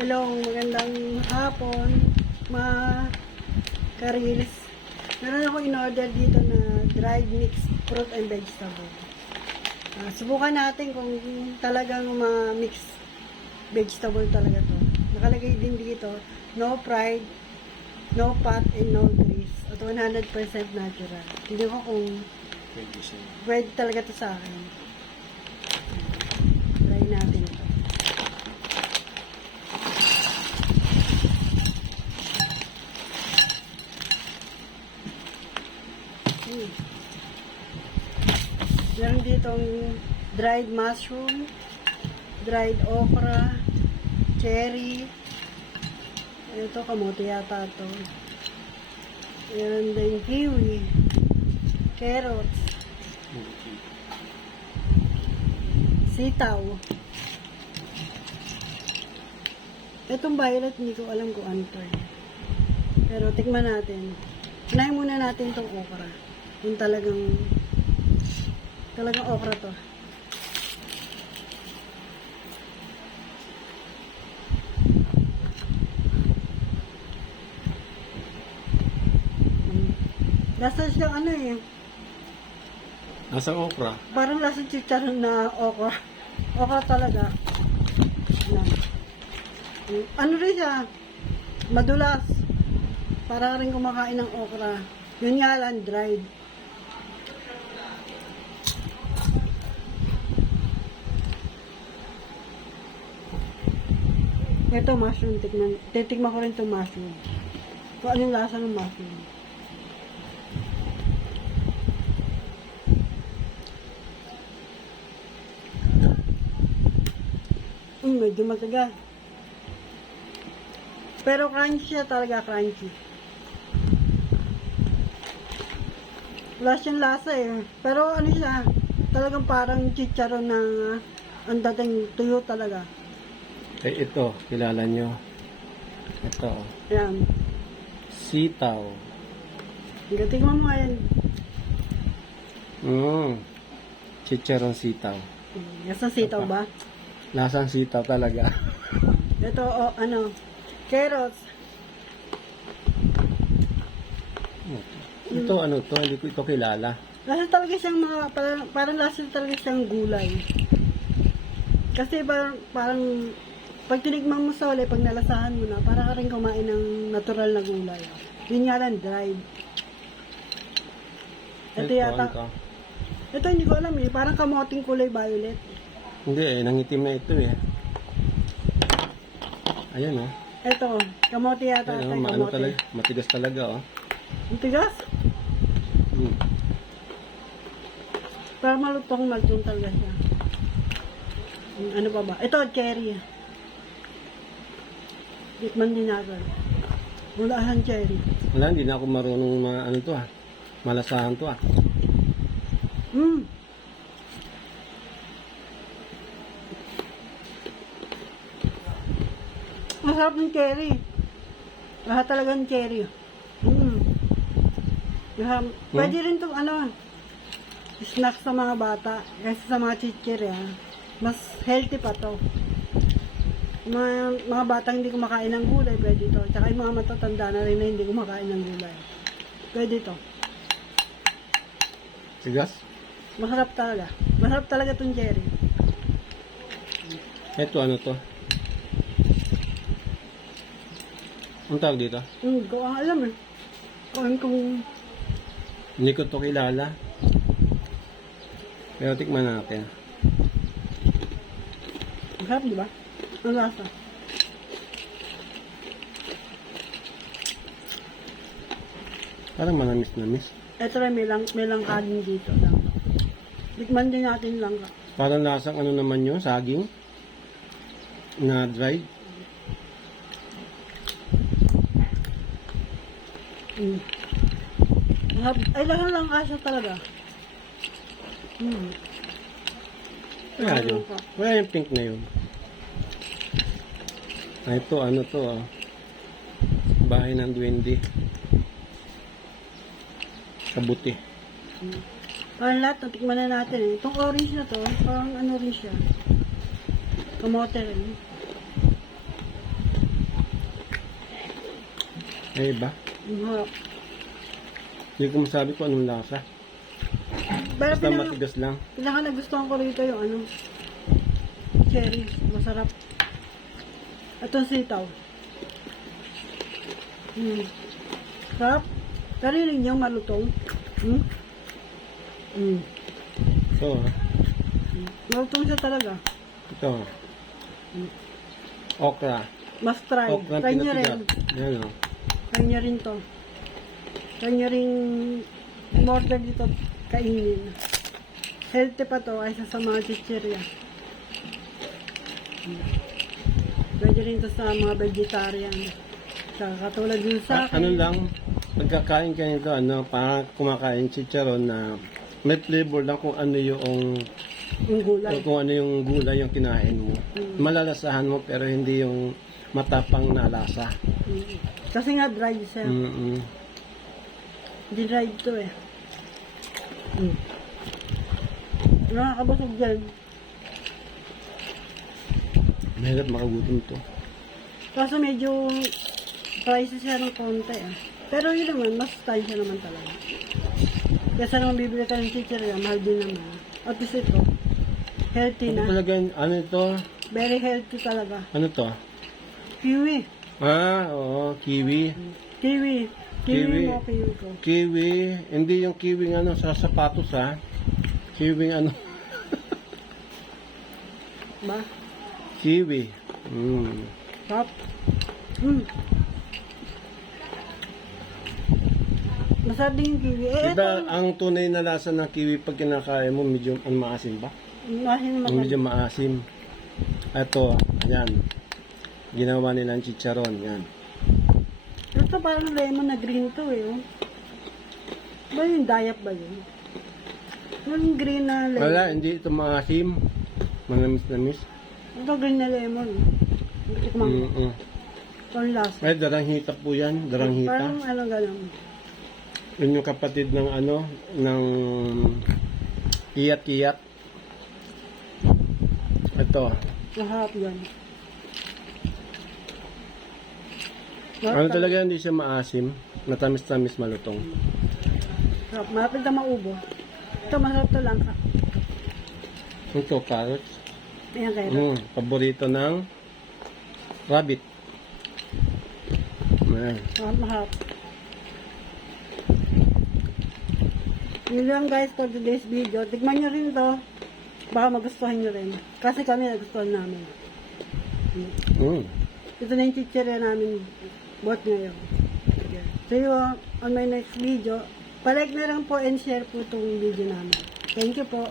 Hello, magandang hapon, mga ka-reels. Meron ako in-order dito na dried mixed fruit and vegetable. Subukan natin kung talagang ma-mixed vegetable talaga to. Nakalagay din dito, no fried, no fat, and no grease. At 100% natural. Hindi ko kung pwede talaga to sa akin. Try natin ito. Meron ditong dried mushroom, dried okra, cherry. Ito, kamote yata ito. Meron din kiwi, carrots, sitaw. Itong violet, hindi ko alam kung ano ito. Pero tikman natin. Unahin muna natin itong okra. Kung talagang okra to. Lasa siyang ano eh. Nasa okra. Parang lasa chicharon na okra. Okra talaga. Ano rin siya? Madulas. Para rin kumakain ng okra. Yun nga lang, dried. Ito, mushroom. Titikman ko rin itong mushroom. Kung anong lasa ng mushroom. Medyo matagal. Pero crunchy siya talaga, crunchy. Wala siyang lasa eh. Pero ano siya, talagang parang chicharon na ang dating tuyo talaga. Eh, ito, kilala nyo. Ito. Ayan. Sitaw. Tingnan mo nga yan. Chicharon sitaw. Nasa sitaw ba? Lasang sitaw talaga. Ito, carrots. Ito, ano to? Hindi ko ito kilala. Lasa talaga siyang parang lasa talaga siyang gulay. Kasi parang pag tinikman mo sa uli, pag nalasahan mo na, para ka rin kumain ng natural na gulay. Yun nga lang, dried. Ito yata. Ito hindi ko alam eh. Parang kamoting kulay violet. Hindi eh, nangitim na ito eh. Ayan oh. Ito, kamote yata. Ayan, ano talaga, matigas talaga oh. Matigas? Para malutong talaga siya. Ano pa ba? Ito, cherry. Tikman din natin. Mulahan cherry. Wala, hindi na ako marunong ano to ah. Malasahan to ah. Masarap ng cherry. Lahat talaga ng cherry. Pwede rin itong snacks sa mga bata. Kasi sa mga chichirya, mas healthy pa to. Mga batang hindi kumakain ng gulay, pwede ito. Tsaka yung mga matatanda na rin na hindi kumakain ng gulay. Pwede ito. Sigas? Masarap talaga. Masarap talaga itong cherry. Ito ano to? Ang tawag dito? Hindi ko alam eh. Kung Hindi ko to kilala. Pero tikman natin. masarap, di ba? Ang lasa. Parang manamis-namis. Ito rin, may langka din dito. Tikman din natin langka. Parang lasang ano naman yun, saging na dried. Ay, lahat lang kasa talaga. Wala yung pink na yun. Ito, ano to ah. Bahay ng duwende. Kabuti. Parang lahat, natikman na natin eh. Itong orange na to, parang ano rin siya. Kamote rin. May iba. Mahal. Hindi ko masabi kung anong lasa. Pero Basta matigas lang. pinaka nagustuhan ko rito yung ano, cherry. Masarap. Itong sitaw. Sarap. Pero yun yung malutong. Ito, Malutong siya talaga. ito. Okra. Must try. Okra Try nyo rin. pinatigas. Yan o. Try nyo rin to. Try nyo rin order dito kainin. Healthy pa to kaysa sa mga chichirya. Pwede rin to sa mga vegetarian. Katulad din sa akin. Ano lang, pagkakain ka nito, ano, parang kumakain chicharon na may flavor lang kung ano yung Yung gulay. kung ano yung gulay yung kinain mo. Malalasahan mo pero hindi yung matapang na lasa. Kasi nga dried siya. Hindi dried to eh. Nakakabusog dyan. Mahirap makagutom to. Kaso medyo pricey siya ng konti ah. Pero yun naman, mas style siya naman talaga. Kesa naman bibili ka ng chichirya, mahal din naman. At least ito, healthy Ano na. talaga, ano ito? Very healthy talaga. Ano to? Kiwi. Oo, kiwi. Kiwi. Kiwi Kiwi. mo, kiwi ko. Kiwi, hindi yung kiwi ano sa sapatos ha. Kiwi ano, Ba? kiwi. Top. Masarap din yung kiwi. Eh, Diba, ang tunay na lasa ng kiwi pag kinakain mo, medyo maasim ba? Masin Medyo maasim. Ito, ayan. Ginawa nilang chicharon, yan. Ito parang lemon na green to eh. Oh. Ba yung dayap ba yun? Yung green na lemon. Wala, hindi ito maasim. Manamis-namis. Ito green na lemon. Hindi ko mamaya. Ito ang lasa. Ay, daranghita po yan. Daranghita. Parang ano ganun. Yun yung kapatid ng ano, ng iyat-iyat. Ito. Mahap yan. Ano talaga, hindi siya maasim. Matamis-tamis, malutong. Malapit na maubo. Ito masarap to lang ka. Ito, carrots. Ayan kayo. Paborito ng rabbit. Ayan. Mahap. Yun lang guys for today's video. Tignan nyo rin to. Baka magustuhan nyo rin. Kasi kami nagustuhan namin. Ito na yung chichirya namin bought ngayon. See you on my next video. Palike na lang po and share po itong video namin. Thank you po.